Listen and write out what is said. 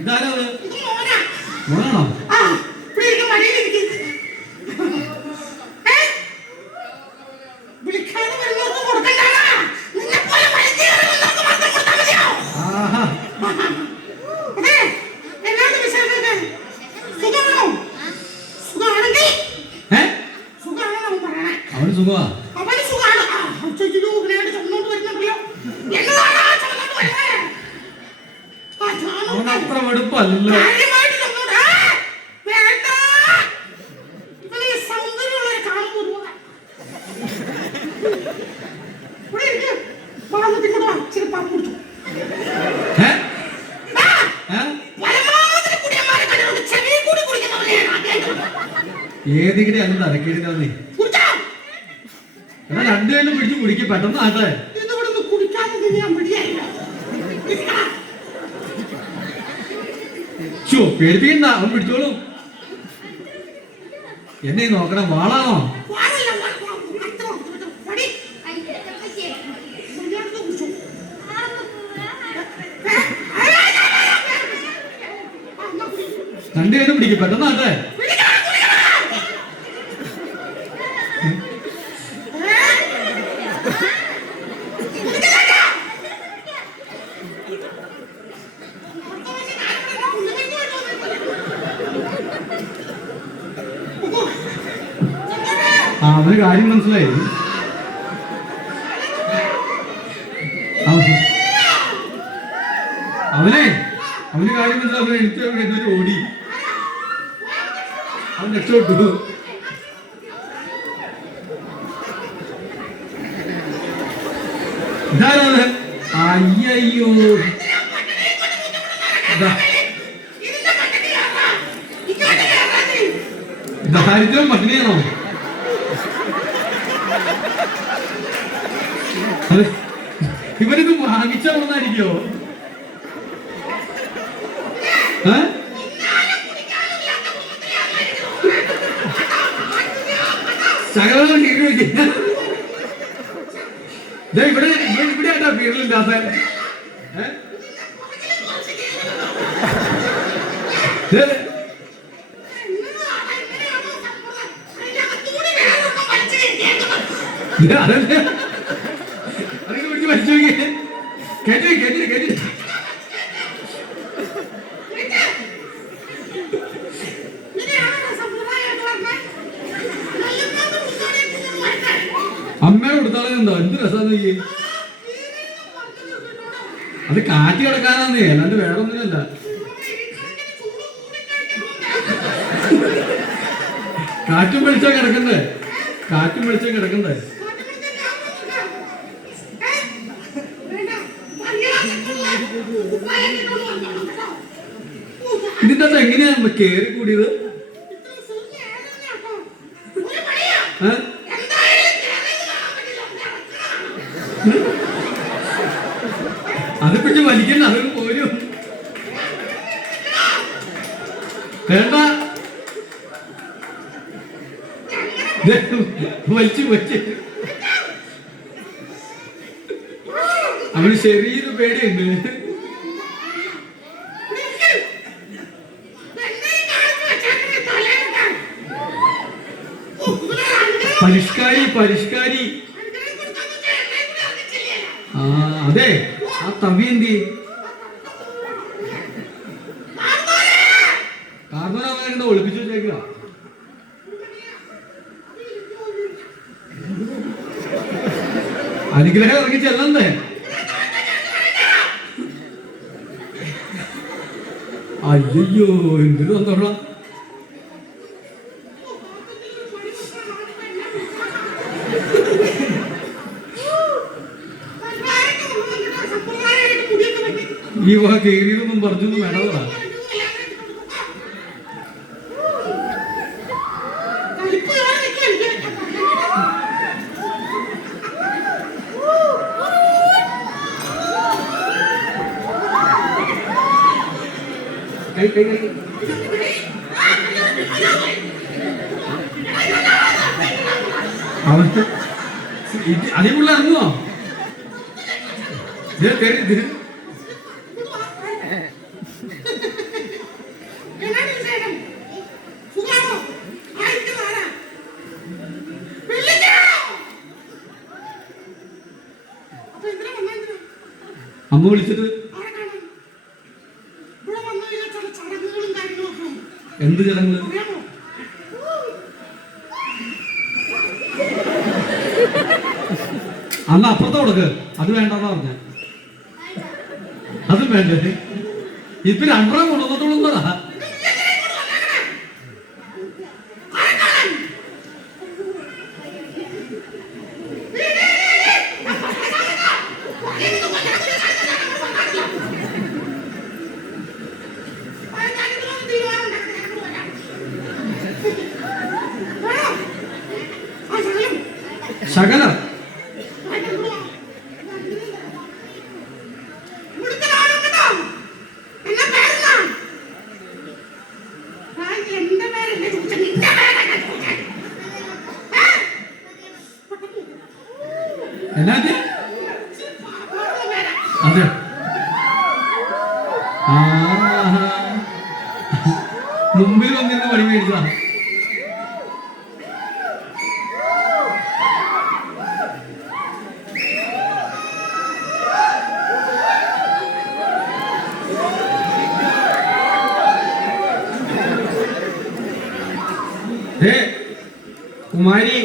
ഇതാരത്? മോനാണോ? അവന് സുഖമാ? അവനത്ര വെടുപ്പല്ല. ഏതിടെ അന്ന് തലക്കേടിനാന്നേ എന്നാ രണ്ടുപേരും പിടിച്ച് കുടിക്ക് പെട്ടെന്ന് ആട്ടെ. പേടിപ്പിക്കണ്ട, അവൻ പിടിച്ചോളൂ. എന്നെ നോക്കണം, വാളാണോ? രണ്ടുപേരും പിടിക്കും പെട്ടെന്ന് ആട്ടെ. അവന് കാര്യം മനസ്സിലായി. അവന് കാര്യം മനസ്സിലായി. എനിക്ക് ഓടി അവൻ രക്ഷപ്പെട്ടു. ഇതാരാണ്? അയ്യോ, ദാരിദ്ര്യം പട്ടിണിയാണോ? അതെ, ഇവരിത് വാങ്ങിച്ച വന്നായിരിക്കോ? സകലം ഇവിടെ ഇവിടെ ആയിട്ടാ വീട്ടിലില്ലാത്ത. അതല്ലേ അതൊക്കെ പിടിച്ച് വലിച്ചു നോക്കി കേട്ടി കേട്ടി കേട്ടി. അമ്മയെ കൊടുത്താലെന്തോ എന്ത് രസാന്ന് നോക്കി. അത് കാറ്റി കിടക്കാനാന്നേ, അല്ലാണ്ട് വേറെ ഒന്നിനല്ല. കാറ്റും വെളിച്ചാ കിടക്കണ്ടേ, കാറ്റും വെളിച്ചാ കിടക്കണ്ടേ. ഇതിന്റെ അത് എങ്ങനെയാ കേറി കൂടിയത്? അത് പിടിച്ച് വലിക്കണ്ട, അതൊരു പോരും വേണ്ട. വലിച്ചു വലിച്ച് അവന് ശരീരം പേടിയുണ്ട്. പരിഷ്കാരി പരിഷ്കാരി. ആ അതെ, ആ തവി എന്തി കാർബൺ ഒളിപ്പിച്ചു വെച്ചേക്കുക. അനുഗ്രഹം ഇറങ്ങി ചെല്ലണ്ടേ? അയ്യോ, എന്തിനു സന്തോഷം. ഈ വക കേറിയതൊന്നും പറഞ്ഞൊന്നും വേണ്ടതാ. അതേപോലെ ഇറങ്ങുവോ? അമ്മ വിളിച്ചിട്ട് എന്ത് ചടങ്ങ്? അന്ന് അപ്പുറത്തെ കൊടുക്ക്. അത് വേണ്ടെന്നാ പറഞ്ഞ. അതും വേണ്ടേ? ഇപ്പൊ രണ്ടര കൊണ്ടുവന്നിട്ടുള്ളതാ. ശകലം എന്നാ അതെ. മുമ്പിൽ വന്നിരുന്ന് പണി മേടിച്ചതാ. കുമാരി